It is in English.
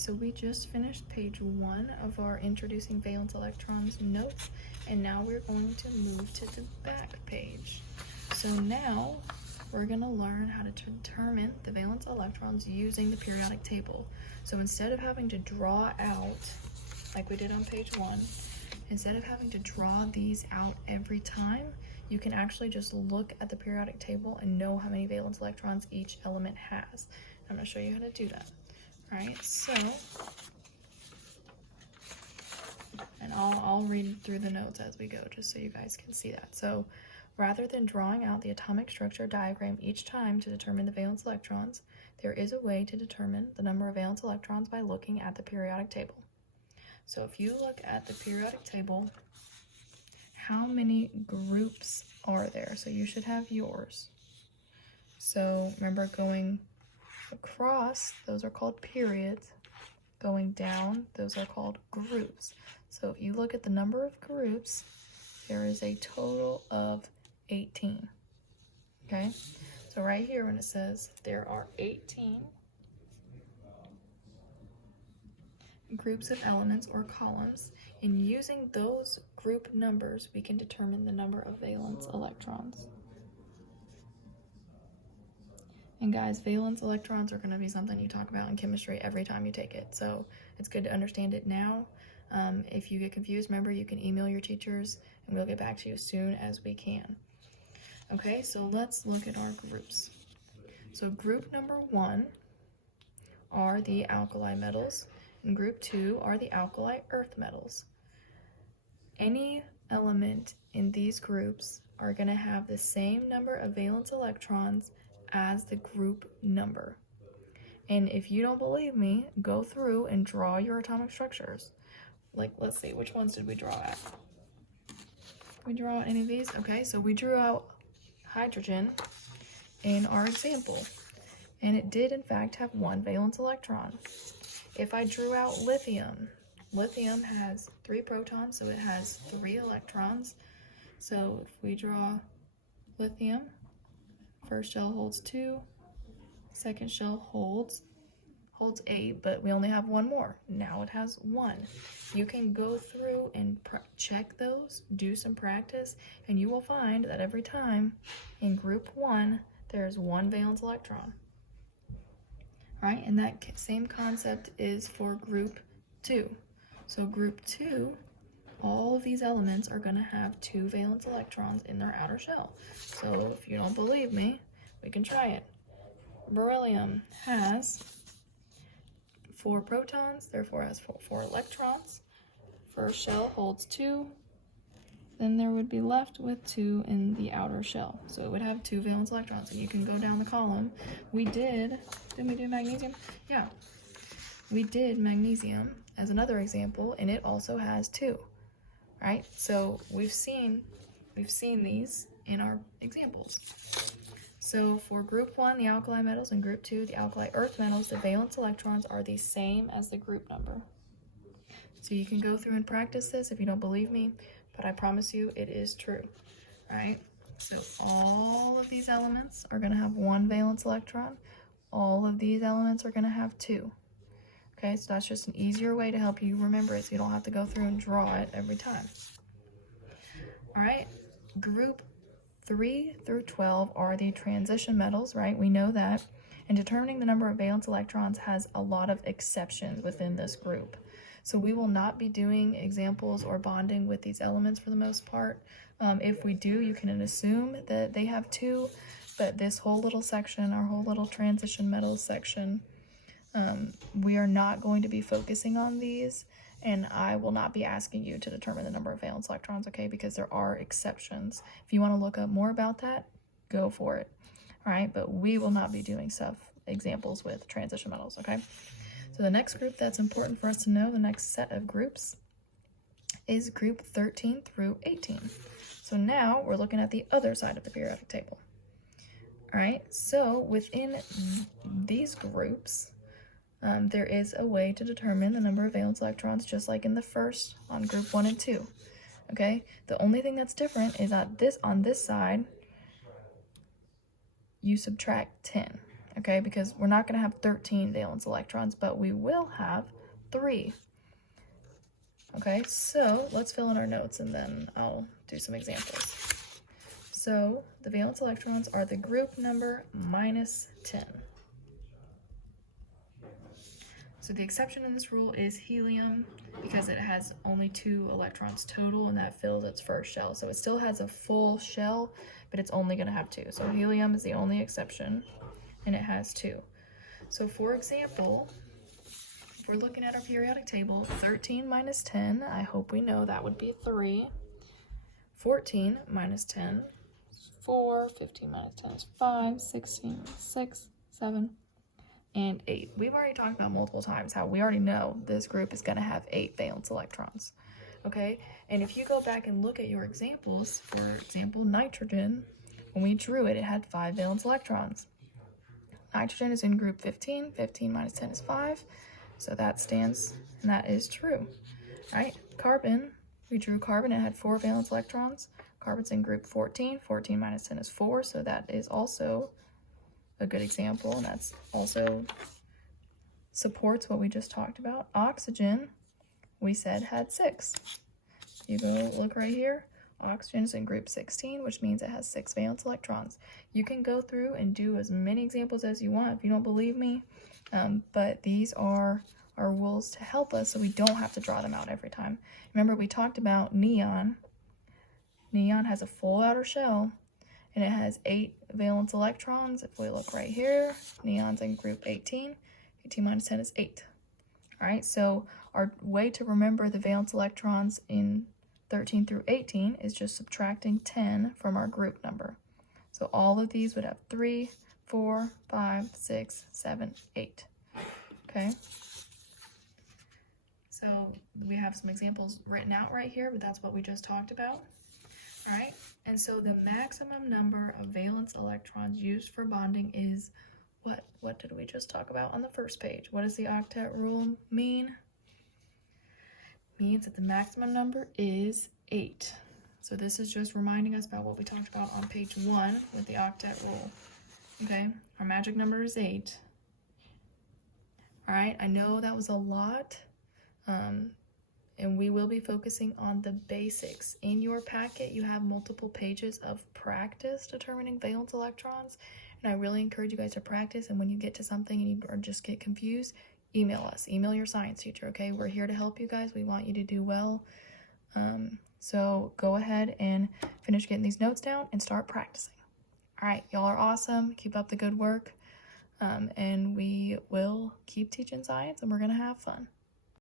So we just finished page 1 of our Introducing Valence Electrons notes, and now we're going to move to the back page. So now we're going to learn how to determine the valence electrons using the periodic table. So instead of having to draw out, like we did on page 1, instead of having to draw these out every time, you can actually just look at the periodic table and know how many valence electrons each element has. I'm going to show you how to do that. Alright, so, and I'll read through the notes as we go just so you guys can see that. So, rather than drawing out the atomic structure diagram each time to determine the valence electrons, there is a way to determine the number of valence electrons by looking at the periodic table. So if you look at the periodic table, how many groups are there? So you should have yours. So remember, going across, those are called periods. Going down, those are called groups. So if you look at the number of groups, there is a total of 18. Okay, so right here when it says there are 18 groups of elements or columns, and using those group numbers, we can determine the number of valence electrons. And guys, valence electrons are going to be something you talk about in chemistry every time you take it, so it's good to understand it now. If you get confused, remember you can email your teachers and we'll get back to you as soon as we can. Okay, so let's look at our groups. So group number 1 are the alkali metals, and group 2 are the alkali earth metals. Any element in these groups are going to have the same number of valence electrons as the group number. And if you don't believe me, go through and draw your atomic structures. Like, let's see, which ones did we draw at? We draw out any of these? Okay, so we drew out hydrogen in our example, and it did in fact have 1 valence electron. If I drew out lithium, lithium has 3 protons, so it has 3 electrons. So if we draw lithium, first shell holds 2, second shell holds 8, but we only have 1 more. Now it has 1. You can go through and check those, do some practice, and you will find that every time in group 1, there's 1 valence electron. Alright, and that same concept is for group 2. So group 2, all of these elements are going to have 2 valence electrons in their outer shell. So if you don't believe me, we can try it. Beryllium has 4 protons, therefore has 4 electrons. First shell holds 2, then there would be left with 2 in the outer shell. So it would have 2 valence electrons, and you can go down the column. Didn't we do magnesium? Yeah, we did magnesium as another example, and it also has 2, right? So we've seen these in our examples. So for group 1, the alkali metals, and group 2, the alkali earth metals, the valence electrons are the same as the group number. So you can go through and practice this if you don't believe me, but I promise you it is true, right? So all of these elements are going to have 1 valence electron. All of these elements are going to have 2. Okay, so that's just an easier way to help you remember it so you don't have to go through and draw it every time. All right, group 3 through 12 are the transition metals, right? We know that. And determining the number of valence electrons has a lot of exceptions within this group. So we will not be doing examples or bonding with these elements for the most part. If we do, you can assume that they have 2, but this whole little section, our whole little transition metals section, we are not going to be focusing on these, and I will not be asking you to determine the number of valence electrons, okay, because there are exceptions. If you want to look up more about that, go for it, all right, but we will not be doing examples with transition metals, okay? So the next group that's important for us to know, the next set of groups, is group 13 through 18. So now we're looking at the other side of the periodic table. All right, so within these groups, there is a way to determine the number of valence electrons, just like in the first on group 1 and 2. Okay, the only thing that's different is that on this side, you subtract 10. okay, because we're not going to have 13 valence electrons, but we will have 3. Okay, so let's fill in our notes and then I'll do some examples. So the valence electrons are the group number -10. So the exception in this rule is helium, because it has only 2 electrons total and that fills its first shell. So it still has a full shell, but it's only going to have 2. So helium is the only exception and it has 2. So for example, if we're looking at our periodic table, 13 minus 10, I hope we know that would be 3. 14 minus 10 is 4. 15 minus 10 is 5. 16 is 6, 7, and 8. We've already talked about multiple times how we already know this group is going to have 8 valence electrons. Okay, and if you go back and look at your examples, for example, nitrogen, when we drew it, it had 5 valence electrons. Nitrogen is in group 15. 15 minus 10 is 5. So that stands, and that is true. All right, carbon, we drew carbon, it had 4 valence electrons. Carbon's in group 14. 14 minus 10 is 4, so that is also a good example, and that's also supports what we just talked about. Oxygen, we said, had 6. You go look right here. Oxygen is in group 16, which means it has 6 valence electrons. You can go through and do as many examples as you want if you don't believe me, but these are our rules to help us so we don't have to draw them out every time. Remember, we talked about neon. Neon has a full outer shell, and it has 8 valence electrons. If we look right here, neon's in group 18. 18 minus 10 is 8. All right, so our way to remember the valence electrons in 13 through 18 is just subtracting 10 from our group number. So all of these would have 3, 4, 5, 6, 7, 8. Okay? So we have some examples written out right here, but that's what we just talked about. All right? And so the maximum number of valence electrons used for bonding is what? What did we just talk about on the first page? What does the octet rule mean? It means that the maximum number is 8. So this is just reminding us about what we talked about on page 1 with the octet rule. Okay? Our magic number is 8. All right? I know that was a lot. And we will be focusing on the basics. In your packet, you have multiple pages of practice determining valence electrons, and I really encourage you guys to practice, and when you get to something and you or just get confused, email us. Email your science teacher, okay? We're here to help you guys. We want you to do well. So go ahead and finish getting these notes down and start practicing. All right, y'all are awesome. Keep up the good work, and we will keep teaching science, and we're going to have fun.